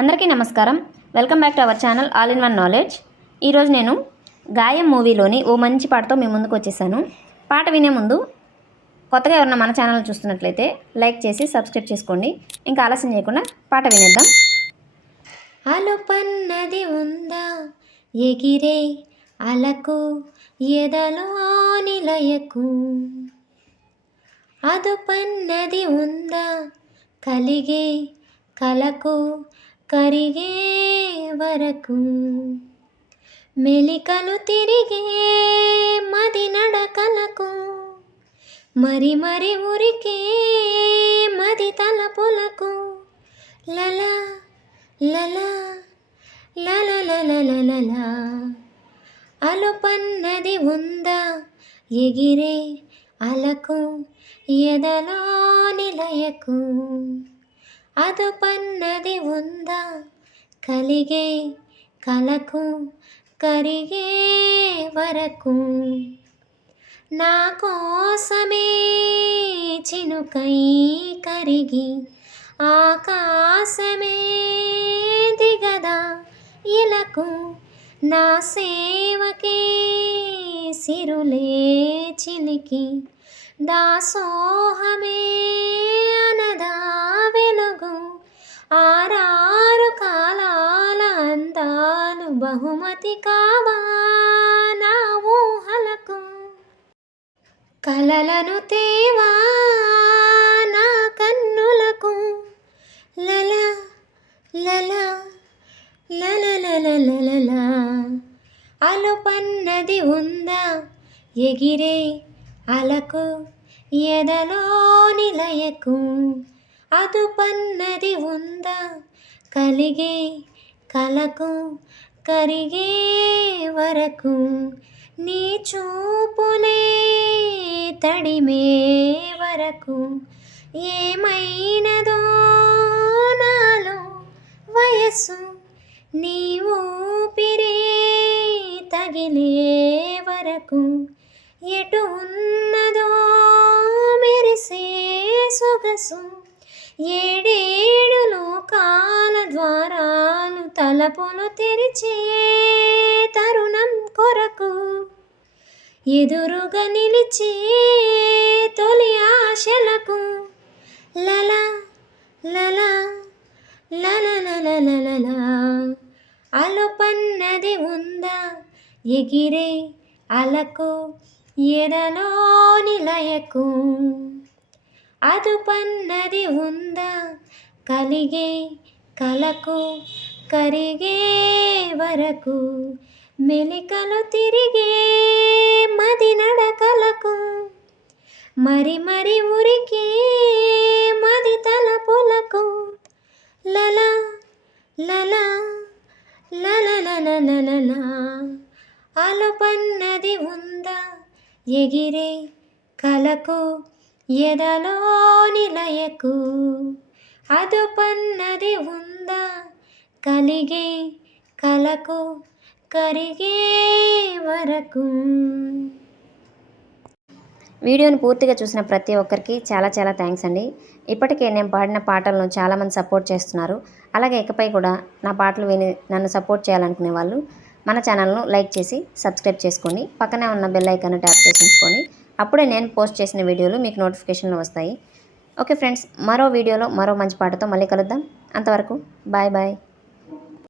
అందరికీ నమస్కారం. Welcome back to our channel all in one knowledge. ఈరోజు నేను గాయం మూవీలోని ఓ మంచి పాటతో మీ ముందుకు వచ్చేసాను. పాట వినే ముందు కొత్తగా ఎవరన్నా మన ఛానల్ చూస్తున్నట్లయితే లైక్ చేసి సబ్స్క్రైబ్ చేసుకోండి. ఇంకా ఆలస్యం చేయకుండా పాట వినేద్దాం. అలుపన్నది ఉందా? ఎగిరే అలకు ఎదలో నిలయకు. అదుపన్నది ఉందా? కలిగే కలకు కరిగే వరకు మెలికలు తిరిగే మది నడకలకు మరి మరి ఉరికే మది తలపులకు. లలా లలా లలలలలలలా అలుపన్నది ఉందా ఎగిరే అలకు ఎదలో నిలయకు. అదుపన్నది ఉందా కలిగే కలకు కరిగే వరకు నా కోసమే చినుకై కరిగి ఆకాశమే దిగదా ఇలకు నా సేవకే సిరులే చిలికి దాసోహమే బహుమతి కావా? నా ఊహలకు కలలను తేవా? నా కన్నులకు లల లల లలలలలలా అలుపన్నది ఉందా? ఎగిరే అలకు ఎదలో నిలయకు అదుపన్నది ఉందా? కలిగే కలకు కరిగే వరకు నీ చూపులే తడిమే వరకు ఏమైనదో నాలో వయస్సు నీ ఊపిరే తగిలే వరకు ఎటు ఉన్నదో మెరిసే సొగసు ఏడేడు లోకాల ద్వారాలు తలపులు తెరిచే తరుణం కొరకు ఎదురుగా నిలిచే తొలి ఆశలకు లల లల లలలలలలా అలుపన్నది ఉందా ఎగిరే అలకు ఎడలో నిలయకు అదుపన్నది ఉందా కలిగే కలకు కరిగే వరకు మెలికలు తిరిగే మది నడకలకు మరి మరి ఉరికే మది తలపులకు. లల లల లలలలలలా అలుపన్నది ఉందా ఎగిరే కలకు ఎదలో నిలయకు. అదుపన్నది ఉందా కలిగే కలకు కరిగే వరకు. వీడియోని పూర్తిగా చూసిన ప్రతి ఒక్కరికి చాలా చాలా థ్యాంక్స్ అండి. ఇప్పటికే నేను పాడిన పాటలను చాలామంది సపోర్ట్ చేస్తున్నారు. అలాగే ఇకపై కూడా నా పాటలు విని నన్ను సపోర్ట్ చేయాలనుకునే వాళ్ళు మన ఛానల్ను లైక్ చేసి సబ్స్క్రైబ్ చేసుకోండి. పక్కనే ఉన్న బెల్ ఐకాన్ ట్యాప్ చేసి ఉంచుకోండి. అప్పుడే నేను పోస్ట్ చేసిన వీడియోలు మీకు నోటిఫికేషన్లు వస్తాయి. ఓకే ఫ్రెండ్స్ మరో వీడియోలో మరో మంచి పాటతో మళ్ళీ కలుద్దాం. అంతవరకు బాయ్ బాయ్.